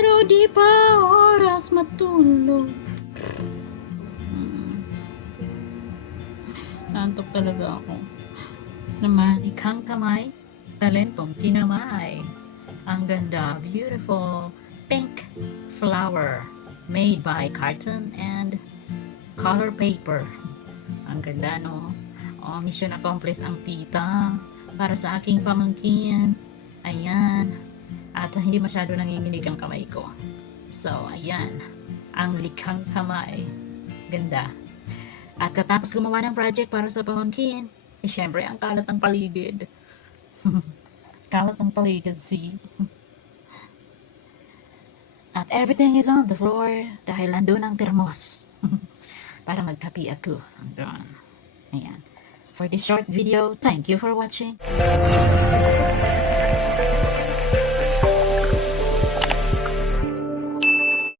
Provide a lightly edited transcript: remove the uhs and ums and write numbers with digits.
Pero di pa oras matulog. Nantok talaga ako. Naman, ikang kamay, talentong kinamay. Ang ganda, beautiful, pink flower made by carton and color paper. Ang ganda, no? Oh, mission accomplished ang pita para sa aking pamangkin. Ayan. At hindi masyado nanginginig ang kamay ko. So, ayan. Ang likhang kamay. Ganda. At katapos gumawa ng project para sa pamangkin, syempre, ang kalat ng paligid. Kalat ng paligid, see? At everything is on the floor dahil nandun ang termos. Para magkapi ako. Hanggang. Ayan. For this short video, thank you for watching.